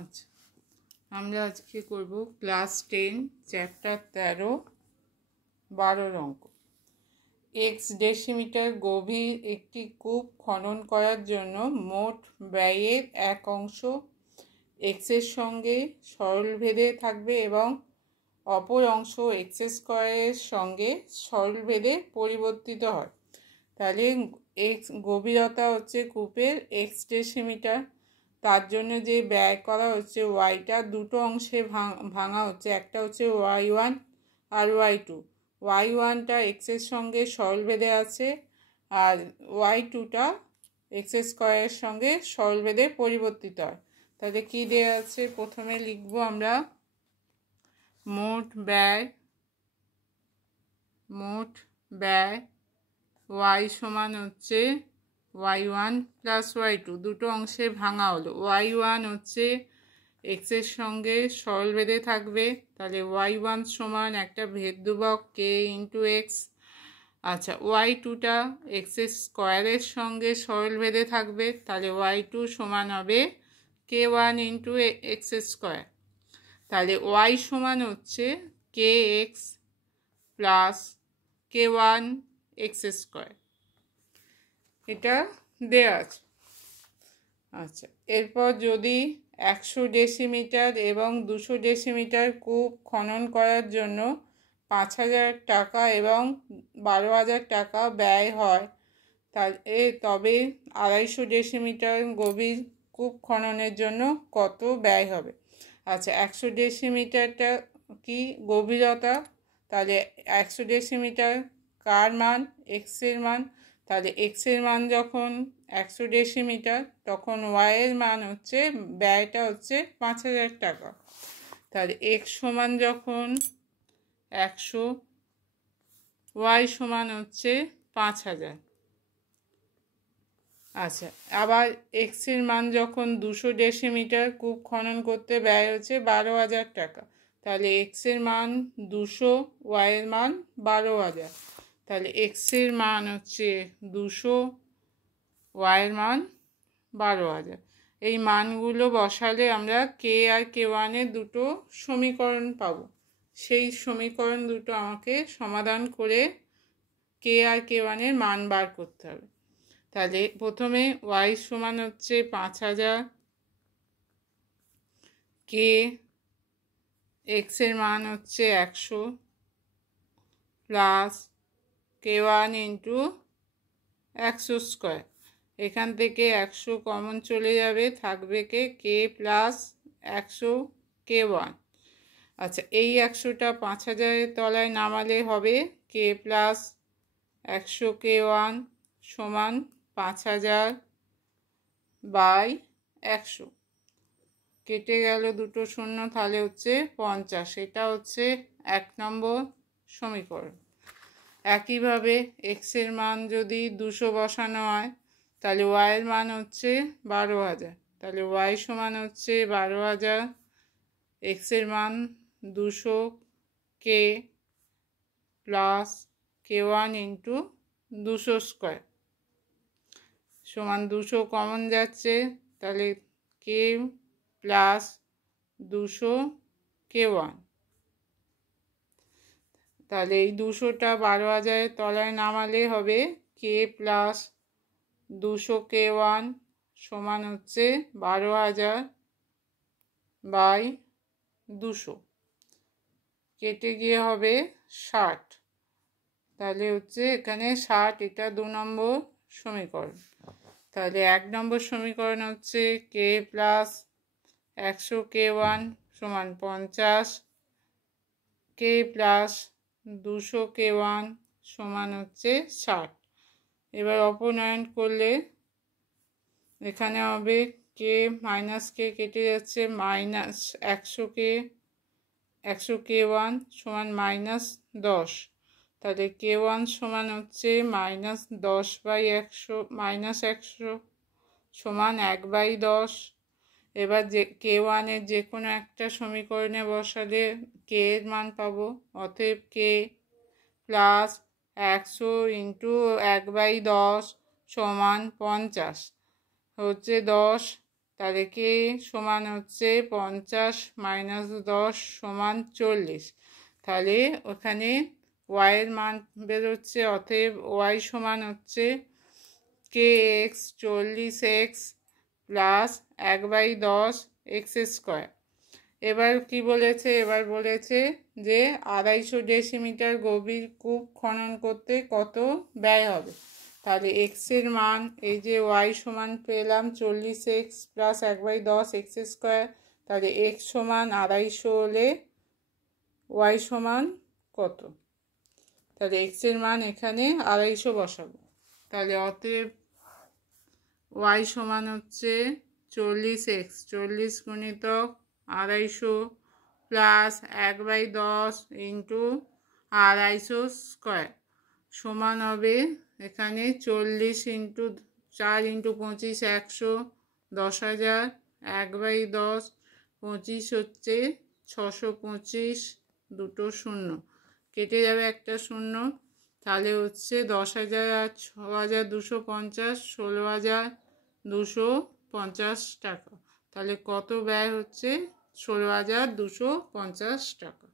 আচ্ছা, আমরা আজকে করব ক্লাস 10 চ্যাপ্টার 13 12 অঙ্ক। এক্স ডেসিমিটার গভীর একটি কূপ খনন করার জন্য মোট ব্যয়ের এক অংশ এক্সের সঙ্গে সরলভেদে থাকবে এবং অপর অংশ এক্স স্কয়ারের সঙ্গে সরলভেদে পরিবর্তিত হয়। তাহলে এক্স গভীরতা হচ্ছে কূপের এক্স ডেসিমিটার, তার জন্য যে ব্যয় করা হচ্ছে ওয়াইটা দুটো অংশে ভাঙা হচ্ছে, একটা হচ্ছে y1 আর y2। y1টা এক্সের সঙ্গে সরলভেদে আছে আর y2টা এক্স স্কয়ারের সঙ্গে সরলভেদে পরিবর্তিত হয়। তাহলে কী দেওয়া আছে, প্রথমে লিখবো আমরা মোট ব্যয় y সমান হচ্ছে y1 প্লাস y2, দুটো অংশে ভাঙা হলো। y1 হচ্ছে এক্সের সঙ্গে সরলভেদে থাকবে, তাহলে y1 সমান একটা ভেদ ধ্রুবক k ইন্টু এক্স। আচ্ছা, y2টা এক্স স্কয়ারের সঙ্গে সরলভেদে থাকবে, তাহলে y2 সমান হবে k1 ইন্টু এক্স স্কয়ার। তাহলে y সমান হচ্ছে kx plus k1 x square, এটা দেওয়া আছে। আচ্ছা, এরপর যদি 100 ডেসিমিটার এবং 200 ডেসিমিটার কূপ খনন করার জন্য 5000 টাকা এবং 12000 টাকা ব্যয় হয়, তবে 250 ডেসিমিটার গভীর কূপ খননের জন্য কত ব্যয় হবে? আচ্ছা, 100 ডেসিমিটারটা কি গভীরতা, তাহলে 100 ডেসিমিটার কার মান? এক্সের মান। তাহলে এক্সের মান যখন 100 ডেসিমিটার তখন ওয়াইয়ের মান হচ্ছে, ব্যয়টা হচ্ছে 5000 টাকা। তাহলে এক্স সমান যখন 100, ওয়াই সমান হচ্ছে 5000। আচ্ছা, আবার এক্সের মান যখন 200 ডেসিমিটার কূপ খনন করতে ব্যয় হচ্ছে 12000 টাকা, তাহলে এক্সের মান 200, ওয়াইয়ের মান 12000। তাহলে এক্সের মান হচ্ছে 200, ওয়াইয়ের মান 12000। এই মানগুলো বসালে আমরা কে আর k1-এর দুটো সমীকরণ পাবো। সেই সমীকরণ দুটো আমাকে সমাধান করে কে আর k1-এর মান বার করতে হবে। তাহলে প্রথমে y সমান হচ্ছে 5000, কে এক্সের মান হচ্ছে 100 প্লাস k1 ইন্টু 100 স্কয়ার। এখান থেকে 100 কমন চলে যাবে, থাকবে কে প্লাস 100 k1। আচ্ছা, এই 100টা 5000-এর তলায় নামালে হবে কে প্লাস 100 k1 সমান 5000 বাই 100, কেটে গেল দুটো শূন্য, তাহলে হচ্ছে 50। এটা হচ্ছে 1 নম্বর সমীকরণ। একইভাবে এক্সের মান যদি 200 বসানো হয়, তাহলে ওয়াইয়ের মান হচ্ছে 12000, তাহলে ওয়াই সমান হচ্ছে 12000, এক্সের মান 200 k plus k1 into 200 square সমান 200 কমন যাচ্ছে, তাহলে কে প্লাস 200 k1। তাহলে এই 200টা 12000-এর তলায় নামালে হবে কে প্লাস 200 k1 সমান হচ্ছে 12000 বাই 200, কেটে গিয়ে হবে 60। তাহলে হচ্ছে এখানে 60, এটা 2 নম্বর সমীকরণ। তাহলে 1 নম্বর সমীকরণ হচ্ছে কে প্লাস 100 k1 সমান 50, কে প্লাস 200 k1 সমান হচ্ছে 60। এবার অপনয়ন করলে এখানে হবে কে মাইনাস কে কেটে যাচ্ছে, মাইনাস 100 k1 সমান মাইনাস 10, তাহলে k1 সমান হচ্ছে মাইনাস 10 বাই 100, মাইনাস 100 সমান 1/10। এবার যে k1-এর যে কোনো একটা সমীকরণে বসালে কে এর মান পাবো, অতএব কে প্লাস 100 ইন্টু 1/10 সমান 50, হচ্ছে 10 তাহলে কে সমান হচ্ছে 50 মাইনাস 10 সমান 40। তাহলে ওখানে ওয়াইয়ের মান বেরোচ্ছে, অতএব ওয়াই সমান হচ্ছে k x 40x plus 1/10 x square. এবার কি বলেছে, এবার বলেছে যে 250 ডেসিমিটার গভীর কূপ খনন করতে কত ব্যয় হবে। তাহলে এক্সের মান, এই যে ওয়াই সমান পেলাম 40x প্লাস 1/10 এক্স স্কোয়ার, তাহলে এক্স সমান 250 হলে ওয়াই সমান কত, তাহলে এক্সের মান এখানে 250 বসাবো। তাহলে অতএব ওয়াই সমান হচ্ছে 40x, 40 গুণিতক 250 প্লাস 1/10 ইন্টু 250 স্কোয়ার সমান হবে এখানে 40 ইন্টু 4 ইন্টু 25 100, 10,000, 1/10 25 হচ্ছে 625, দুটো শূন্য কেটে যাবে একটা শূন্য, তাহলে হচ্ছে 10,000 আর 6,250, 16,250 টাকা। তাহলে কত ব্যয় হচ্ছে? 16,250 টাকা।